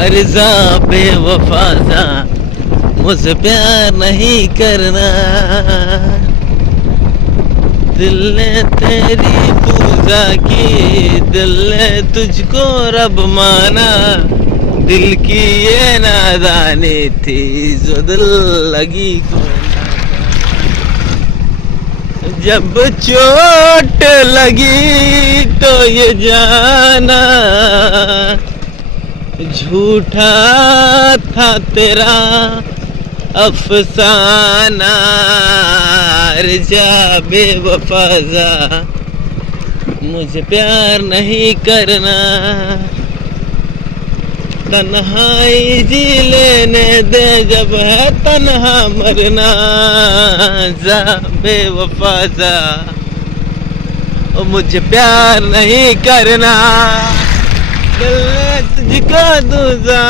अरे जा बेवफा जा, मुझसे प्यार नहीं करना। दिल ने तेरी पूजा की, दिल ने तुझको रब माना। दिल की ये नादानी थी जो दिल लगी को जब चोट लगी तो ये जाना झूठा था तेरा अफसाना। अरे जा बेवफा जा, मुझे प्यार नहीं करना। तन्हाई जी लेने दे, जब है तन्हा मरना। जा बेवफा जा, ओ मुझे प्यार नहीं करना। दिल ने तुझको दूजा।